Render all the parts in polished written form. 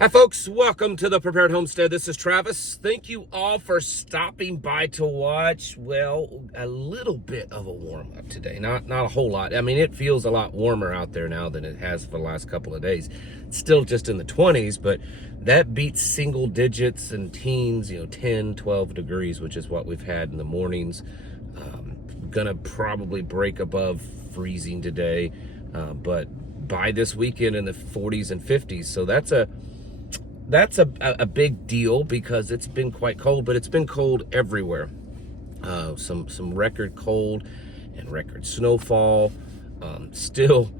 Hi folks, welcome to the Prepared Homestead. This is Travis. Thank you all for stopping by to watch, well, a little bit of a warm up today. Not a whole lot. I mean, it feels a lot warmer out there now than it has for the last couple of days. It's still just in the 20s, but that beats single digits and teens, 10, 12 degrees, which is what we've had in the mornings. Gonna probably break above freezing today, but by this weekend in the 40s and 50s. So that's a big deal because it's been quite cold, but it's been cold everywhere. Some record cold and record snowfall. Still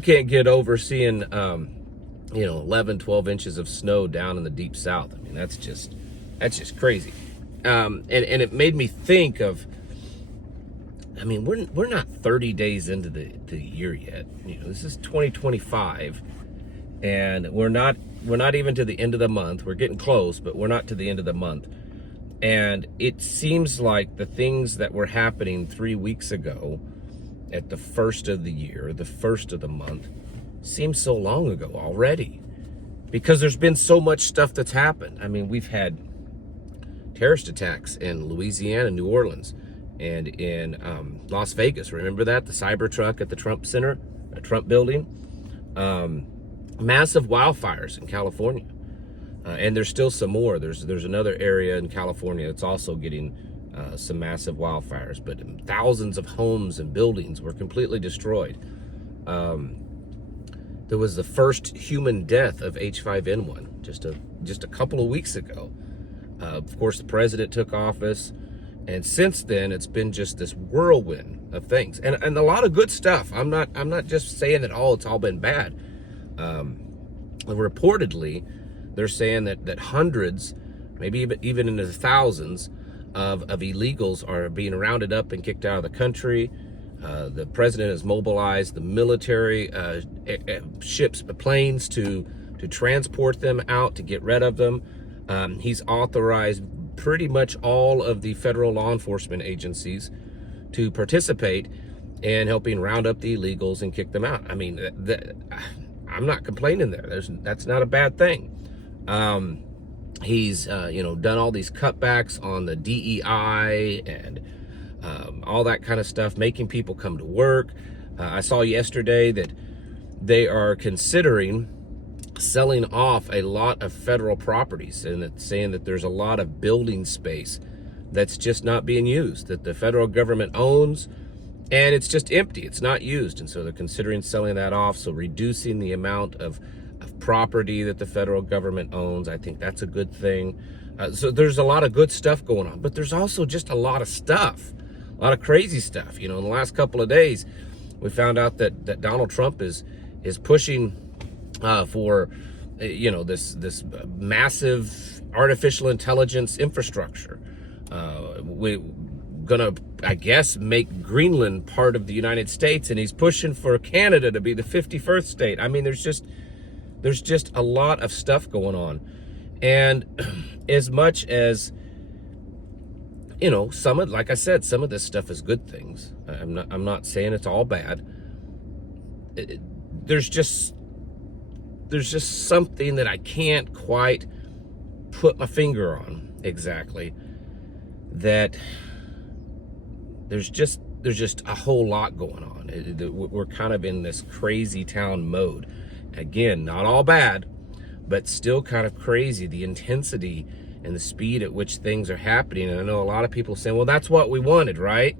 can't get over seeing 11, 12 inches of snow down in the deep south. I mean, that's just crazy. And it made me think of, I mean, we're not 30 days into the year yet. This is 2025, and we're not even to the end of the month. We're getting close, but we're not to the end of the month. And it seems like the things that were happening 3 weeks ago at the first of the year, the first of the month, seems so long ago already, because there's been so much stuff that's happened. I mean, we've had terrorist attacks in Louisiana, New Orleans, and in Las Vegas. Remember that? The Cybertruck at the Trump Center, Trump building. Massive wildfires in California. And there's still some more. There's another area in California that's also getting some massive wildfires, but thousands of homes and buildings were completely destroyed. There was the first human death of H5N1 just a couple of weeks ago. Of course, the president took office, and since then it's been just this whirlwind of things, and a lot of good stuff. I'm not just saying that it's all been bad. Reportedly, they're saying that hundreds, maybe even into the thousands of illegals are being rounded up and kicked out of the country. The president has mobilized the military ships, planes to transport them out, to get rid of them. He's authorized pretty much all of the federal law enforcement agencies to participate in helping round up the illegals and kick them out. I mean, I'm not complaining there. That's not a bad thing. He's done all these cutbacks on the DEI and all that kind of stuff, making people come to work. I saw yesterday that they are considering selling off a lot of federal properties, and it's saying that there's a lot of building space that's just not being used, that the federal government owns, and it's just empty. It's not used. And so they're considering selling that off, so reducing the amount of property that the federal government owns. I think that's a good thing. So there's a lot of good stuff going on, but there's also just a lot of stuff, a lot of crazy stuff. In the last couple of days, we found out that Donald Trump is pushing for this massive artificial intelligence infrastructure. We're gonna, I guess, make Greenland part of the United States, and he's pushing for Canada to be the 51st state. I mean, there's just a lot of stuff going on. And as much as like I said, some of this stuff is good things. I'm not saying it's all bad. There's just something that I can't quite put my finger on exactly. That there's just a whole lot going on. We're kind of in this crazy town mode. Again, not all bad, but still kind of crazy, the intensity and the speed at which things are happening. And I know a lot of people saying, well, that's what we wanted, right?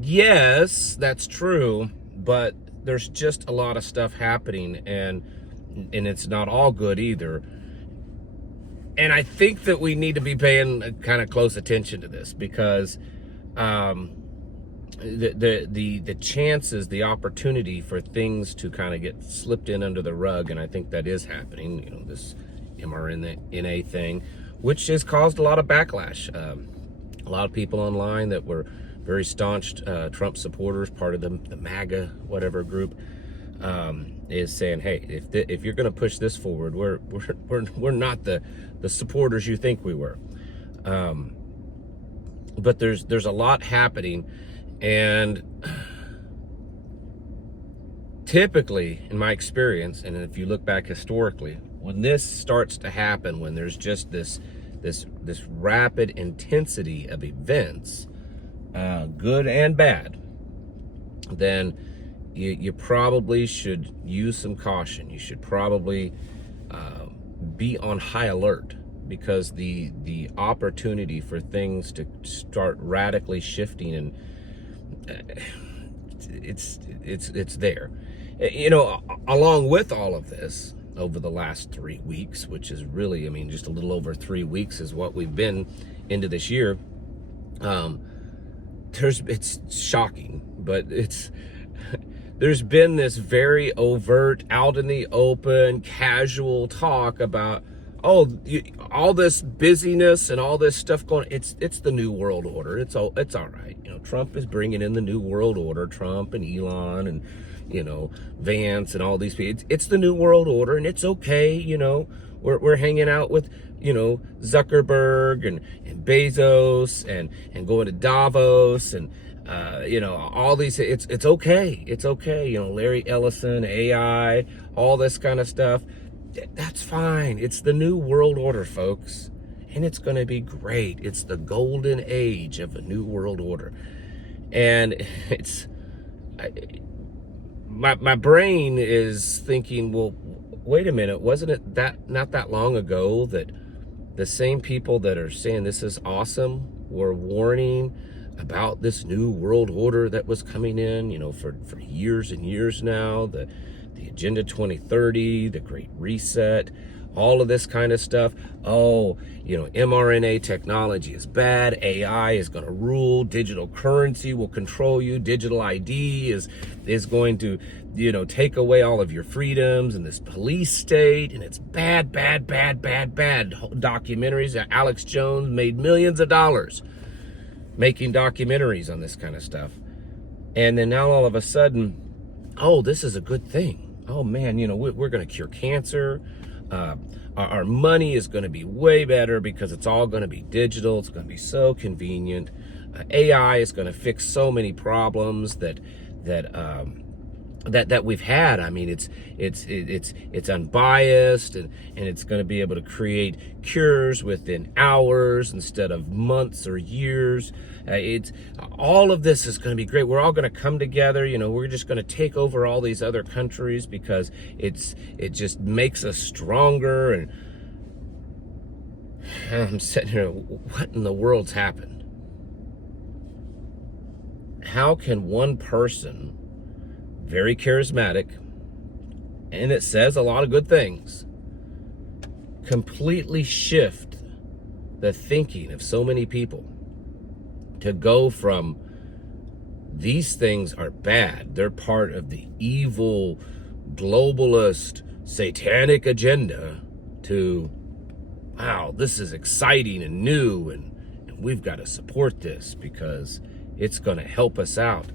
Yes, that's true, but there's just a lot of stuff happening, and it's not all good either. And I think that we need to be paying kind of close attention to this, because the chances, the opportunity for things to kind of get slipped in under the rug, and I think that is happening. This mRNA thing, which has caused a lot of backlash. A lot of people online that were very staunch Trump supporters, part of the MAGA whatever group, is saying, hey, if you're going to push this forward, we're not the supporters you think we were. But there's a lot happening, and typically, in my experience, and if you look back historically, when this starts to happen, when there's just this rapid intensity of events, good and bad, then you probably should use some caution. You should probably be on high alert, because the opportunity for things to start radically shifting, and it's there. You know, along with all of this, over the last 3 weeks, which is really, I mean, just a little over 3 weeks is what we've been into this year. It's shocking, but there's been this very overt, out in the open, casual talk about, all this busyness and all this stuff going. It's the new world order. It's all right. You know, Trump is bringing in the new world order. Trump and Elon and, you know, Vance and all these people. It's the new world order, and it's okay. You know, we're hanging out with, you know, Zuckerberg and Bezos and going to Davos and you know, all these. It's okay. It's okay. You know, Larry Ellison, AI, all this kind of stuff. That's fine. It's the new world order, folks, and it's going to be great. It's the golden age of a new world order, and my brain is thinking, well, wait a minute, wasn't it that not that long ago that the same people that are saying this is awesome were warning about this new world order that was coming in, you know, for years and years now, the Agenda 2030, the Great Reset, all of this kind of stuff. Oh, you know, mRNA technology is bad. AI is going to rule. Digital currency will control you. Digital ID is going to, you know, take away all of your freedoms, and this police state, and it's bad, bad, bad, bad, bad. Documentaries. Alex Jones made millions of dollars making documentaries on this kind of stuff. And then now all of a sudden, oh, this is a good thing. Oh man, you know, we're going to cure cancer. Our money is going to be way better because it's all going to be digital. It's going to be so convenient. AI is going to fix so many problems that we've had. I mean, it's unbiased, and it's going to be able to create cures within hours instead of months or years. It's all of this is going to be great. We're all going to come together. You know, we're just going to take over all these other countries because it just makes us stronger. And I'm sitting here, what in the world's happened? How can one person, very charismatic, and it says a lot of good things, completely shift the thinking of so many people to go from these things are bad, they're part of the evil, globalist, satanic agenda, to, wow, this is exciting and new, and we've got to support this because it's going to help us out.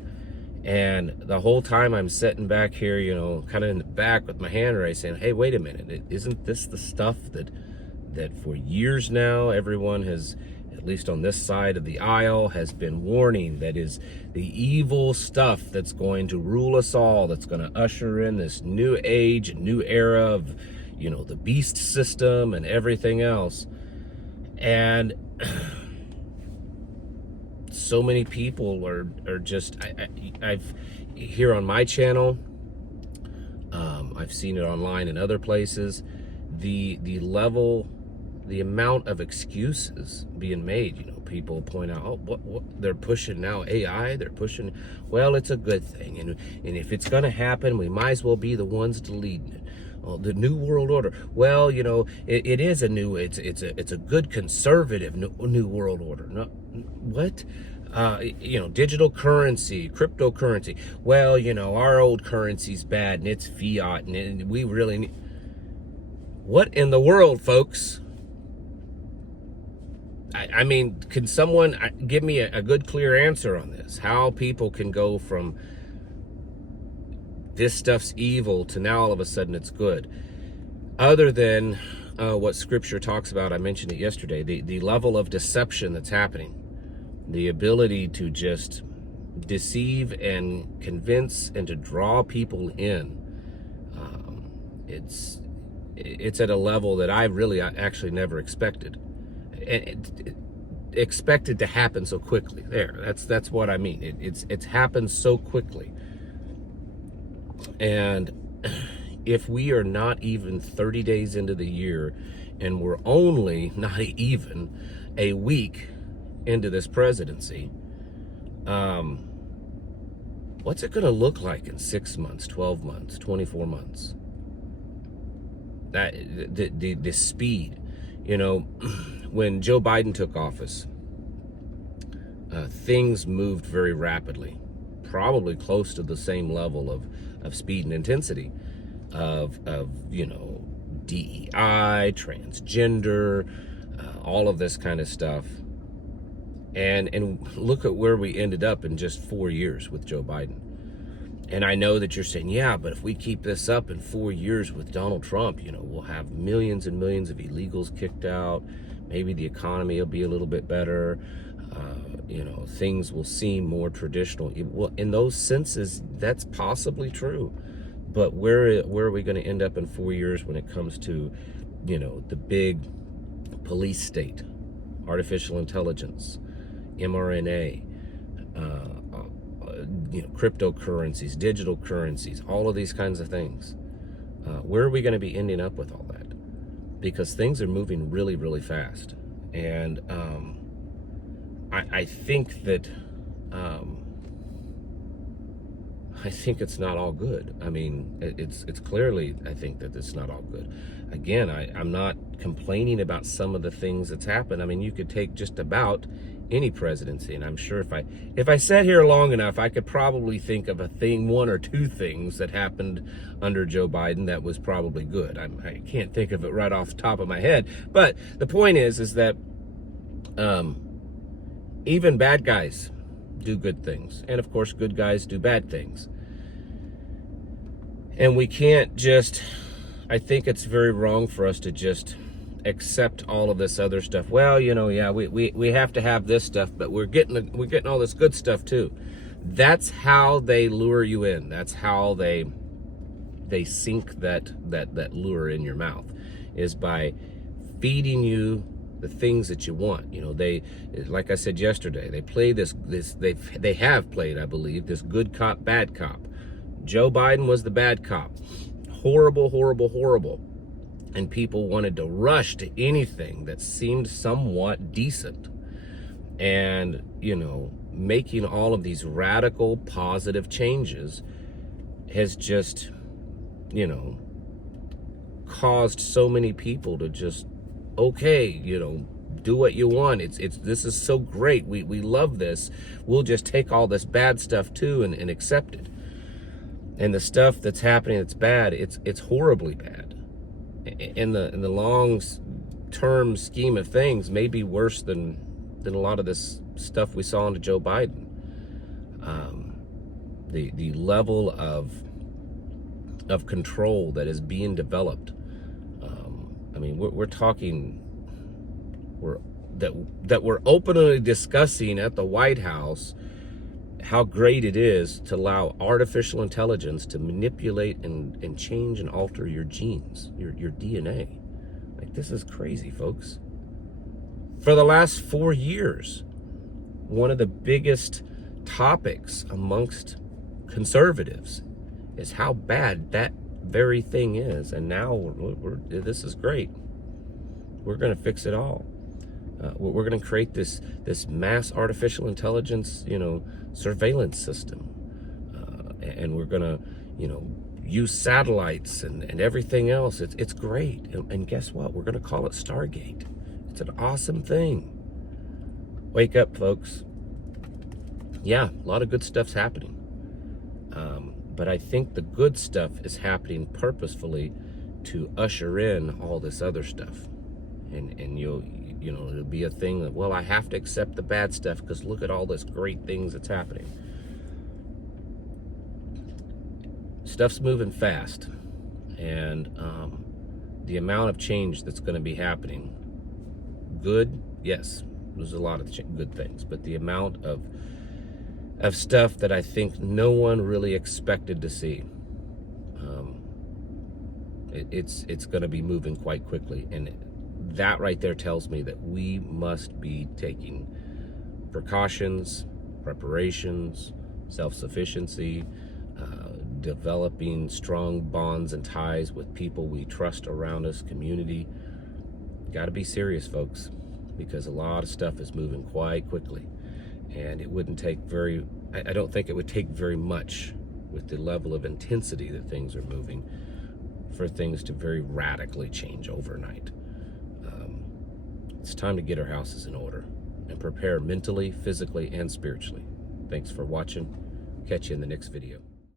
And the whole time I'm sitting back here, you know, kind of in the back with my hand raised, saying, hey, wait a minute, isn't this the stuff that for years now everyone has, at least on this side of the aisle, has been warning that is the evil stuff that's going to rule us all, that's going to usher in this new age, new era of, you know, the beast system and everything else. And so many people are just, I've here on my channel, I've seen it online and other places, the level, the amount of excuses being made. You know, people point out, oh, what they're pushing now, AI, they're pushing, well, it's a good thing, and if it's going to happen, we might as well be the ones to lead it. Oh, the new world order, well, you know, it is a new, it's a good conservative new world order. No, what? You know, digital currency, cryptocurrency, well, you know, our old currency's bad and it's fiat, and we really need, what in the world, folks? I mean, can someone give me a good, clear answer on this? How people can go from this stuff's evil to now all of a sudden it's good? Other than what Scripture talks about, I mentioned it yesterday, the level of deception that's happening, the ability to just deceive and convince and to draw people in. it's at a level that I really actually never expected. And expected to happen so quickly. That's what I mean. It's happened so quickly. And if we are not even 30 days into the year, and we're only not even a week into this presidency, what's it going to look like in 6 months, 12 months, 24 months? That the speed, when Joe Biden took office, things moved very rapidly, probably close to the same level of speed and intensity of DEI, transgender, all of this kind of stuff. And look at where we ended up in just 4 years with Joe Biden. And I know that you're saying, yeah, but if we keep this up in 4 years with Donald Trump, we'll have millions and millions of illegals kicked out. Maybe the economy will be a little bit better. Things will seem more traditional. Well, in those senses, that's possibly true. But where are we going to end up in 4 years when it comes to, the big police state, artificial intelligence, mRNA, cryptocurrencies, digital currencies, all of these kinds of things? Where are we going to be ending up with all that? Because things are moving really, really fast. And I think that I think it's not all good. I mean, it's clearly, I think that it's not all good. Again, I'm not complaining about some of the things that's happened. I mean, you could take just about any presidency, and I'm sure if I sat here long enough, I could probably think of one or two things that happened under Joe Biden that was probably good. I can't think of it right off the top of my head, but the point is that even bad guys do good things, and of course good guys do bad things. And we can't just, I think it's very wrong for us to just accept all of this other stuff. Well, yeah, we have to have this stuff, but we're getting all this good stuff too. That's how they lure you in. That's how they sink that lure in your mouth, is by feeding you the things that you want. They, like I said yesterday, they play they have played, I believe, this good cop, bad cop. Joe Biden was the bad cop. Horrible, horrible, horrible. And people wanted to rush to anything that seemed somewhat decent. And, making all of these radical positive changes has just, caused so many people to just, okay, do what you want. This is so great. We love this. We'll just take all this bad stuff too and accept it. And the stuff that's happening that's bad, it's horribly bad. In the long term scheme of things, may be worse than a lot of this stuff we saw under Joe Biden. The level of control that is being developed. I mean, we're talking, we're openly discussing at the White House how great it is to allow artificial intelligence to manipulate and change and alter your genes, your DNA. Like, this is crazy, folks. For the last 4 years, one of the biggest topics amongst conservatives is how bad that very thing is. And now this is great. We're going to fix it all. We're going to create this mass artificial intelligence, surveillance system. And we're going to, use satellites and everything else. It's great. And guess what? We're going to call it Stargate. It's an awesome thing. Wake up, folks. Yeah, a lot of good stuff's happening. But I think the good stuff is happening purposefully to usher in all this other stuff. And it'll be a thing that, well, I have to accept the bad stuff because look at all this great things that's happening. Stuff's moving fast. And the amount of change that's going to be happening, good, yes, there's a lot of good things, but the amount of stuff that I think no one really expected to see. It's going to be moving quite quickly, and that right there tells me that we must be taking precautions, preparations, self-sufficiency, developing strong bonds and ties with people we trust around us, community. Got to be serious, folks, because a lot of stuff is moving quite quickly, and it wouldn't take I don't think it would take very much with the level of intensity that things are moving for things to very radically change overnight. It's time to get our houses in order and prepare mentally, physically, and spiritually. Thanks for watching. Catch you in the next video.